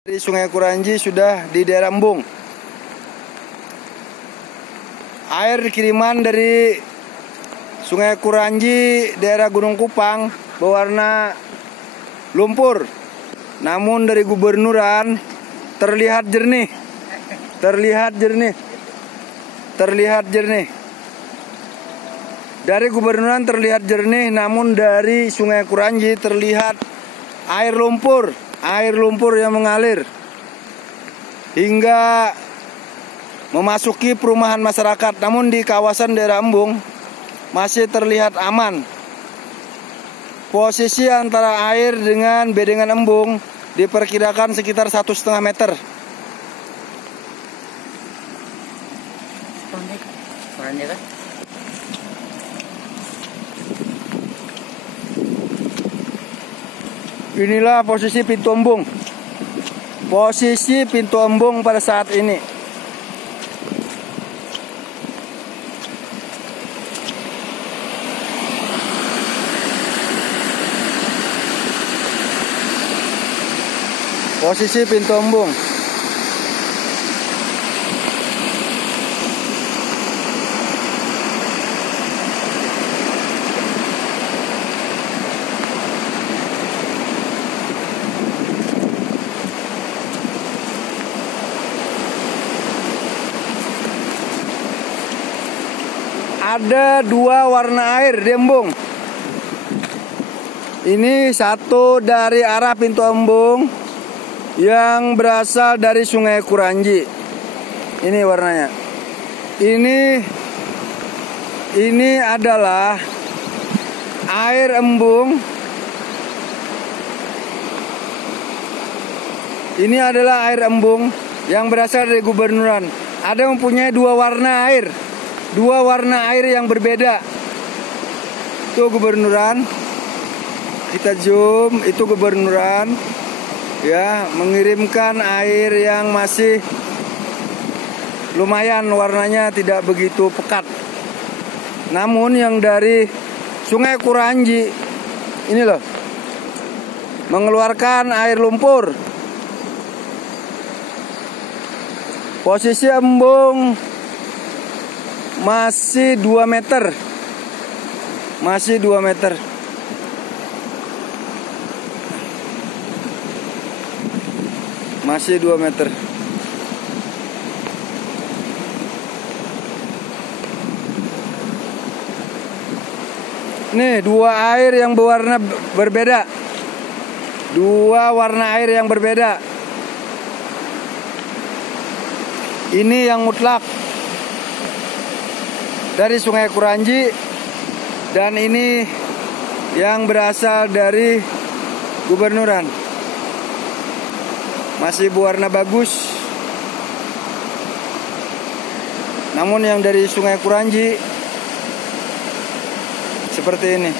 Di Sungai Kuranji sudah di daerah Embung. Air kiriman dari Sungai Kuranji daerah Gunung Kupang berwarna lumpur. Namun dari gubernuran terlihat jernih. Dari gubernuran terlihat jernih, namun dari Sungai Kuranji terlihat air lumpur yang mengalir hingga memasuki perumahan masyarakat. Namun di kawasan daerah Embung masih terlihat aman. Posisi antara air dengan bedengan Embung diperkirakan sekitar 1,5 meter. Inilah posisi pintu embung. Posisi pintu embung pada saat ini. Posisi pintu embung. Ada dua warna air di embung. Ini satu dari arah pintu embung yang berasal dari Sungai Kuranji. Ini warnanya. Ini adalah air embung. Ini adalah air embung yang berasal dari gubernuran. Ada mempunyai dua warna air. Dua warna air yang berbeda. Itu gubernuran. Kita zoom, itu gubernuran. Ya, mengirimkan air yang masih lumayan warnanya tidak begitu pekat. Namun yang dari Sungai Kuranji ini loh, mengeluarkan air lumpur. Posisi embung masih 2 meter. Masih 2 meter. Masih 2 meter. Nih, dua air yang berwarna berbeda. Dua warna air yang berbeda. Ini yang mutlak dari Sungai Kuranji, dan ini yang berasal dari gubernuran. Masih berwarna bagus. Namun yang dari Sungai Kuranji seperti ini.